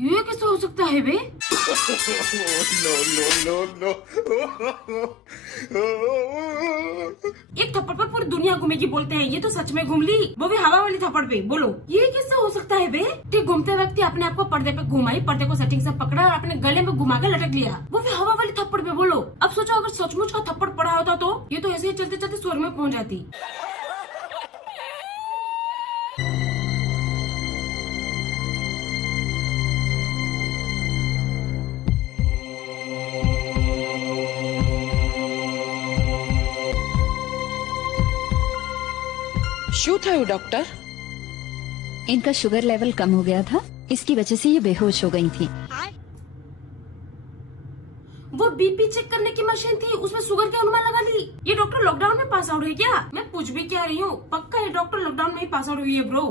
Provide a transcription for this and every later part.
ये कैसे हो सकता है बे? एक थप्पड़ पर पूरी दुनिया घूमेगी बोलते हैं, ये तो सच में घूम ली, वो भी हवा वाली थप्पड़ पे। बोलो ये कैसे हो सकता है बे? ठीक घूमते वक्त अपने आप को पर्दे पे घुमाई, पर्दे को सेटिंग से पकड़ा और अपने गले में घुमा के लटक लिया, वो भी हवा वाली थप्पड़ पे। बोलो अब सोचो अगर सचमुच का थप्पड़ पड़ा होता तो ये तो ऐसे ही चलते चलते स्वर्ग में पहुंच जाती। शू था डॉक्टर? इनका शुगर लेवल कम हो गया था, इसकी वजह से ये बेहोश हो गई थी। वो बीपी चेक करने की मशीन थी, उसमें शुगर का अनुमान लगा ली। ये डॉक्टर लॉकडाउन में पास आउट है क्या? मैं पूछ भी क्या रही हूँ, पक्का ये डॉक्टर लॉकडाउन में ही पास आउट हुई है ब्रो।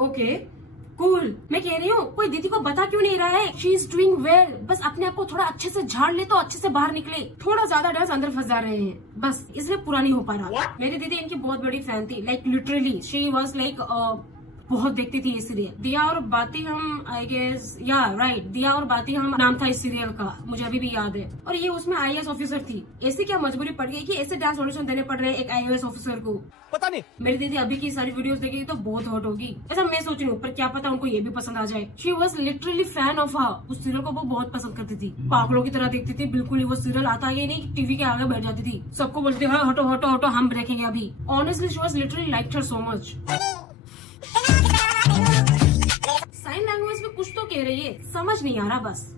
ओके कूल, मैं कह रही हूँ कोई दीदी को बता क्यों नहीं रहा है? शी इज डूइंग वेल, बस अपने आप को थोड़ा अच्छे से झाड़ ले तो अच्छे से बाहर निकले। थोड़ा ज्यादा डस्ट अंदर फंस जा रहे हैं, बस इसलिए पूरा नहीं हो पा रहा। मेरी दीदी इनकी बहुत बड़ी फैन थी, like literally she was like बहुत देखती थी ये सीरियल। दिया और बाती हम, आई गेस या राइट, दिया और बाती हम नाम था इस सीरियल का, मुझे अभी भी याद है। और ये उसमें IAS ऑफिसर थी। ऐसी क्या मजबूरी पड़ गई कि ऐसे डांस ऑडिशन देने पड़ रहे हैं एक IAS ऑफिसर को? पता नहीं। मेरी दीदी अभी की सारी वीडियोस देखेगी तो बहुत हॉट होगी, ऐसा मैं सोच रही हूँ, पर क्या पता उनको ये भी पसंद आ जाए। She was literally fan of her. उस सीरियल को वो बहुत पसंद करती थी, पागलों की तरह देखती थी बिल्कुल ही। वो सीरियल आता ही नहीं, टीवी के आगे बैठ जाती थी, सबको बोलती है हटो हटो हटो हम देखेंगे अभी। Honestly she was literally liked her so much. Sign language में कुछ तो कह रही है, समझ नहीं आ रहा। बस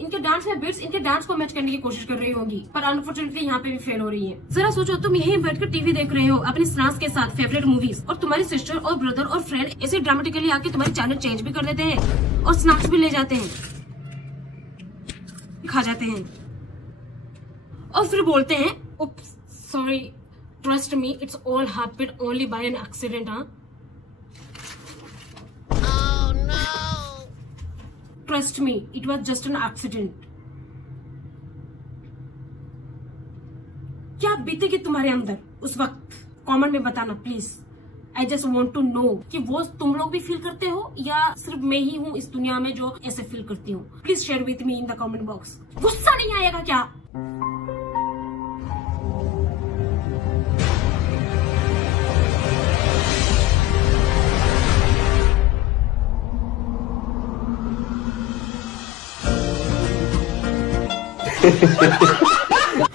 इनके डांस में बीट्स इनके डांस को मैच करने की कोशिश कर रही होंगी, पर अनफॉर्चुनेटली यहाँ पे भी फेल हो रही है। जरा सोचो तुम यहीं बैठकर टीवी देख रहे हो अपनी स्नास के साथ फेवरेट मूवीज, और तुम्हारी सिस्टर और ब्रदर और फ्रेंड ऐसे ड्रामेटिकली आके तुम्हारी चैनल चेंज भी कर देते हैं और स्नैक्स भी ले जाते हैं, खा जाते हैं, और फिर बोलते हैं oops sorry trust me it's all happened only by an accident. हाँ trust me it was just an accident. क्या बीतेगी तुम्हारे अंदर उस वक्त? कमेंट में बताना please. I just want to know कि वो तुम लोग भी फील करते हो या सिर्फ मैं ही हूँ इस दुनिया में जो ऐसे फील करती हूँ? Please share with me in the comment box. गुस्सा नहीं आएगा क्या?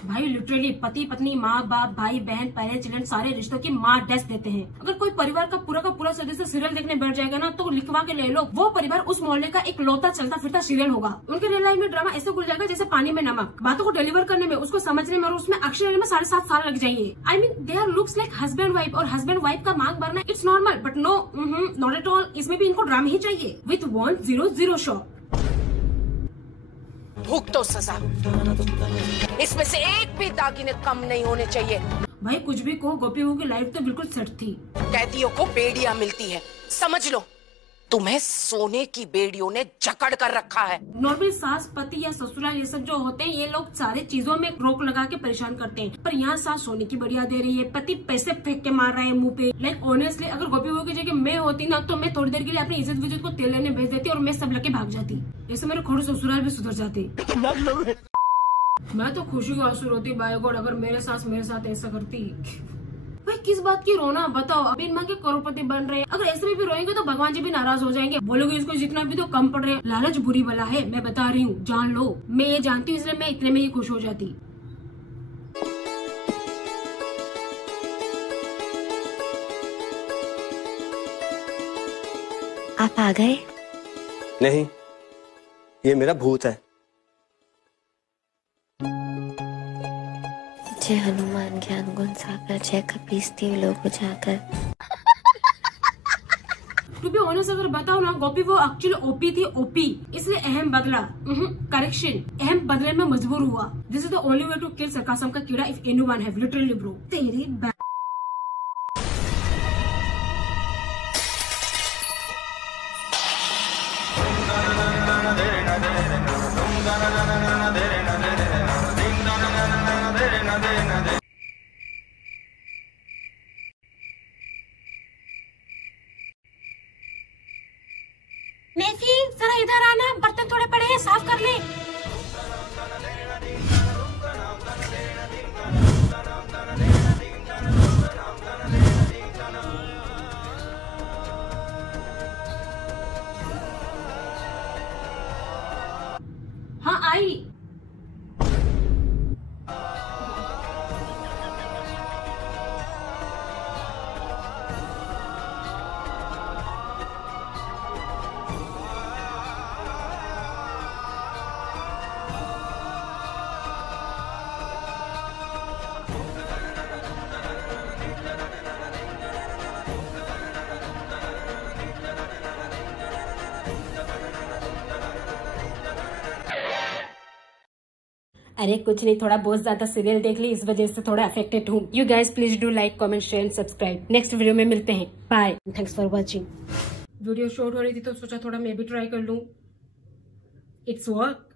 भाई लिटरली पति पत्नी माँ बाप भाई बहन पेरेंट्स चिल्ड्रन सारे रिश्तों की माँ डेस्क देते हैं। अगर कोई परिवार का पूरा सदस्य सीरियल देखने बैठ जाएगा ना तो लिखवा के ले लो, वो परिवार उस मोहल्ले का एक लौता चलता फिरता सीरियल होगा। उनके रियल लाइफ में ड्रामा ऐसे घुल जाएगा जैसे पानी में नमक। बातों को डिलीवर करने में, उसको समझने में और उसमें एक्शन लेने में 7.5 साल लग जाएंगे। I mean they are looks like husband wife, और हस्बैंड वाइफ का मांग भरना it's normal, but no not at all. इसमें भी इनको ड्रामा ही चाहिए विथ 100 शॉट। भूख तो सजा, इसमें से एक भी दागिने कम नहीं होने चाहिए। भाई कुछ भी कहो, गोपी बहू की लाइफ तो बिल्कुल सेट थी। कैदियों को बेड़ियां मिलती है, समझ लो तुम्हें सोने की बेड़ियों ने जकड़ कर रखा है। नॉर्मल सास पति या ससुराल ये सब जो होते हैं, ये लोग सारे चीजों में रोक लगा के परेशान करते हैं, पर यहाँ सास सोने की बेड़ियां दे रही है, पति पैसे फेंक के मार रहा है मुंह पे। लाइक ऑनेस्टली अगर गोपी बहू की जगह मैं होती ना तो मैं थोड़ी देर के लिए अपनी इज्जत विज्जत को तेल लेने भेज देती और मैं सब लगे भाग जाती। ऐसे मेरे खोड़े ससुराल भी सुधर जाते। मैं तो खुशी का आंसू रोती बाय गॉड अगर मेरे सास मेरे साथ ऐसा करती। भाई किस बात की रोना बताओ? अभी इन माँ के करोड़पति बन रहे हैं, अगर ऐसे में भी रोएंगे तो भगवान जी भी नाराज हो जाएंगे, बोलोगे इसको जितना भी तो कम पड़ रहे हैं। लालच बुरी बला है, मैं बता रही हूँ, जान लो। मैं ये जानती हूँ इसलिए मैं इतने में ही खुश हो जाती। आप आ गए? नहीं, ये मेरा भूत है। जय हनुमान ज्ञान गुण सागर, जय कपीस लोग उजागर। टू बी ऑनेस्ट अगर बताओ ना, गोपी वो एक्चुअली ओपी थी, ओपी, इसलिए अहम बदला। करेक्शन, अहम बदले में मजबूर हुआ। This is the only way to kill sarcasm का कीड़ा if anyone have literally bro. तेरी नेफी जरा इधर आना, बर्तन थोड़े पड़े हैं, साफ कर ले। हाँ आई। अरे कुछ नहीं, थोड़ा बहुत ज्यादा सीरियल देख ली, इस वजह से थोड़ा अफेक्टेड हूँ। You guys please do like, comment, share and subscribe. Next video में मिलते हैं, bye, thanks for watching. Video short हो रही थी तो सोचा थोड़ा मैं भी ट्राई कर लूँ। It's work.